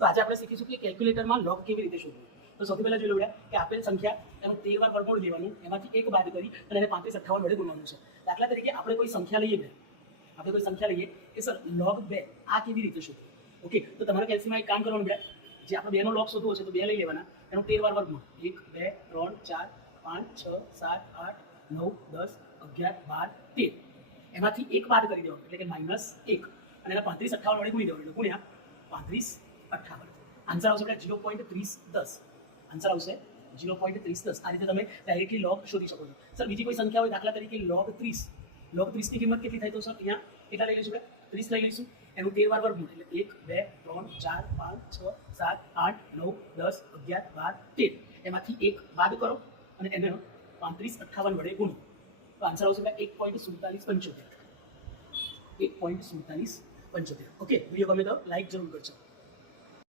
તો આજે આપણે શીખીશું કે કેલ્ક્યુલેટરમાં લોગ કેવી રીતે શોધવું. તો સૌથી પહેલા જોઈ લો કે આપેલ સંખ્યા એનું 13 વાર વર્ગમૂળ લેવાનું, એમાંથી એક બાદ કરી અને એને 35 58 વડે ગુણવાનું છે. દાખલા તરીકે આપણે કોઈ સંખ્યા લઈએ કે સર log 2 આ કેવી રીતે શોધવું. ઓકે, તો તમારે કેલ્સીમાં એક કામ કરવાનું બેટા, જે આપણે 2 નો લોગ શોધવો છે તો 2 લઈ લેવાના, એનું 13 વાર વર્ગમૂળ 1 2 3 4 5 6 7 8 9 10 11 12 13, એમાંથી એક બાદ કરી દેવાનું એટલે કે -1 અને એના 35 58 વડે ગુણી દેવાનું એટલે ગુણ્યા 35 58. આન્સર આવશે બેટા 0.3010. આન્સર આવશે 0.3010. આ રીતે તમે ડાયરેક્ટલી લોગ શોધી શકો છો. સર બીજી કોઈ સંખ્યા હોય, દાખલા તરીકે log 30 ની કિંમત કેટલી થાય? તો સર અહીંયા કેટલા લઈ લઈશું બેટા? 30 લઈ લઈશું, એનું 13 વાર વર્ગમૂળ એટલે 1 2 3 4 5 6 7 8 9 10 11 12 13, એમાંથી એક બાદ કરો અને એને 35 58 વડે ગુણો તો આન્સર આવશે બેટા 1.4775. 1.4775. ઓકે, વિડીયો ગમે તો લાઈક જરૂર કરજો.